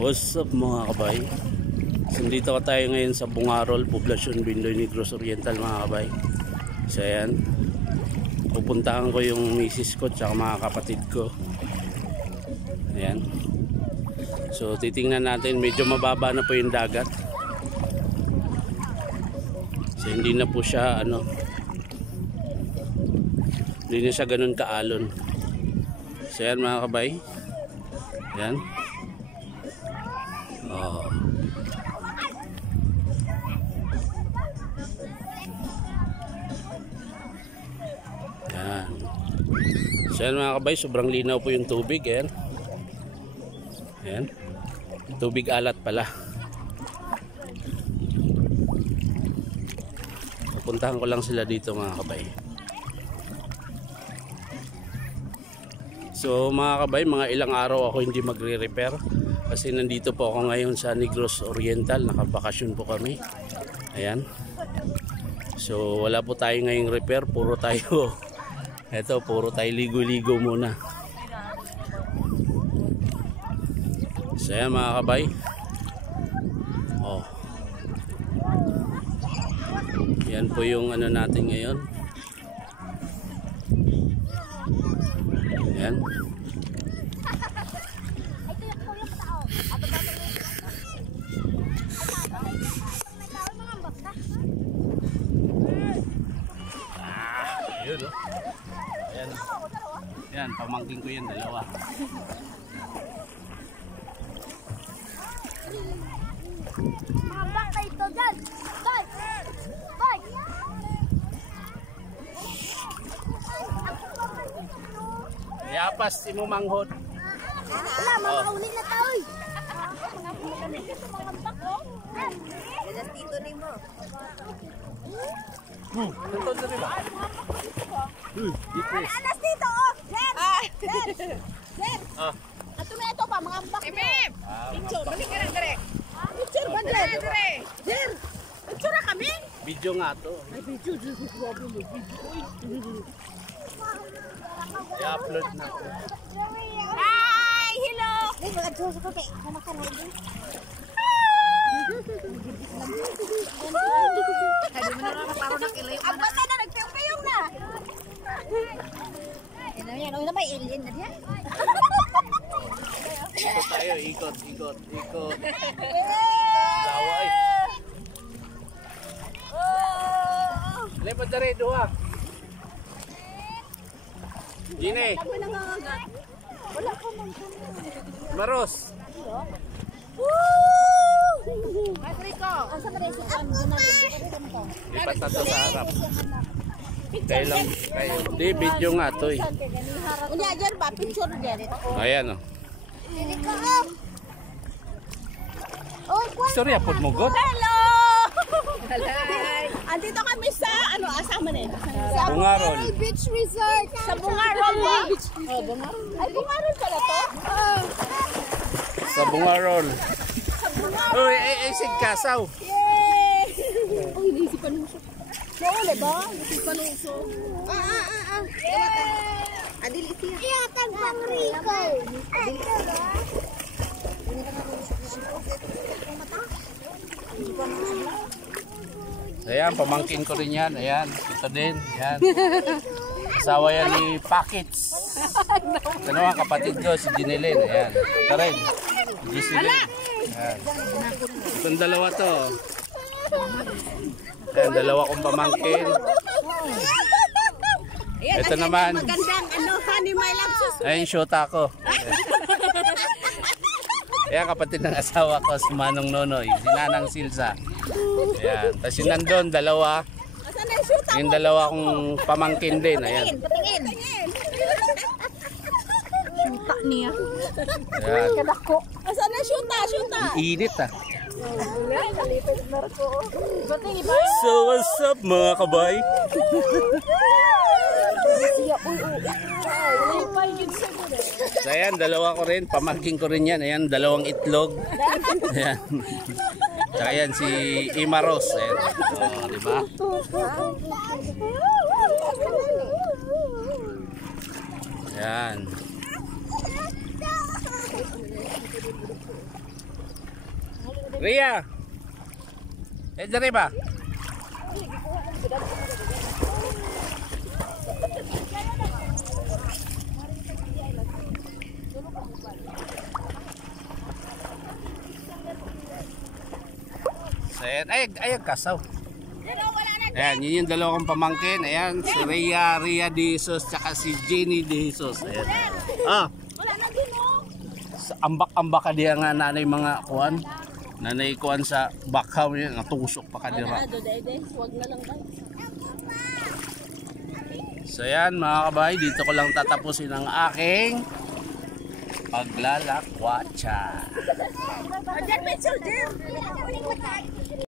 What's up mga kabay? So, dito tayo ngayon sa Bungarol, Poblacion Bindoy Negros Oriental mga kabay. So ayan, pupuntahan ko yung misis ko at mga kapatid ko. Ayan. So titingnan natin, medyo mababa na po yung dagat. So hindi na po siya hindi na siya ganun kaalon. So ayan mga kabay. Ayan. Oh. Ayan. So ayan mga kabay, sobrang linaw po yung tubig. Ayan. Ayan. Tubig alat pala. Pupuntahan ko lang sila dito mga kabay. So mga kabay, mga ilang araw ako hindi magre-repair kasi nandito po ako ngayon sa Negros Oriental, nakabakasyon po kami. Ayan. So wala po tayo ngayong repair, puro tayo ligo-ligo muna. So ayan mga kabay. Oh. Yan po yung natin ngayon. Ayan. Yun, oh. Ayan. Ayan, pamangking ko yan, dalawa. Mabak na ito dyan! Bye! Bye! Yapas si mo manghod. Wala, mamauli na tao! Alas dito rin mo. Ito na rin ba? Alas dito, oh! Zen! Zen! Zen! Ato na ito pa, mga ambak mo. Picture, balik ka lang dire. Picture ba dire? Zer! Picture na kami? Video nga to. Ay, video. I-upload na. Hi! Hello! Ay, mga Diyos ko kay kumakan na rin. Ang bata na, nagpiyong-piyong na! Yan, na may alien na diyan. Ikot tayo, ikot. Laway. Lepas dari dua. Gini. Wala ka man. Maros. Ay, Rico. Asa ka rin si Anna? Lipat na to sa harap. Kayo lang, kayo. Di, video nga to eh. Unya dyan ba? Picture dyan. Ayan o. Oh, Istorya po mo, God. hello! Andito kami sa, asama na yun? Sa Bungarol. Beach Resort. Sa Bungarol ba? Oh, Bungarol. Ay, Bungarol pala to? Sa Bungarol. Sa Bungarol. Uy, sig kasaw. Yay! Uy, naisipan mo siya. Oo, ba? Naisipan mo siya. Yay! Adili siya. Iyatag pang Rico. Adili siya. Ayan, pamangkin ko rin yan. Ayan, ito din. Ayan. Asawa yan ni Packets. Ito naman kapatid ko, si Ginelin. Ayan. Ito rin. Giselin. Ayan. Itong dalawa to. Ayan, dalawa kong pamangkin. Ito naman. Magandang honey my love sus. Ayan, shota ko. Ayan, kapatid ng asawa ko, si Manong Nonoy. Si Nanang Silsa. Ayan. Tapos yung nandun, dalawa. Asan na yung shoota mo? Yung dalawa kong pamangkin din. Ayan. Patingin. Shoota niya. Ayan. Kadako. Asan na shoota? Init ah. Kalipit na ko. Patingin ba? So what's up mga kabay? So ayan, dalawa ko rin. Pamangkin ko rin yan. Ayan, dalawang itlog. Ayan. Tsaka yan si Imaros. Ayan. O, diba? Ayan. Ria. Dari ba? So, ayan kasaw. Ayan, yun yung dalawang pamangkin. Ayan, si Ria De Jesus, tsaka si Jenny De Jesus. Ayan. Wala na din oh. Ambak-ambak ka diya nga nanay mga kuan. Nanay kuan sa bakhaw niya, natusok pa ka diya. Huwag na lang tayo. So ayan mga kabay, dito ko lang tatapusin ang aking paglalakwatsa. Diyan, Mitchell, Diyan.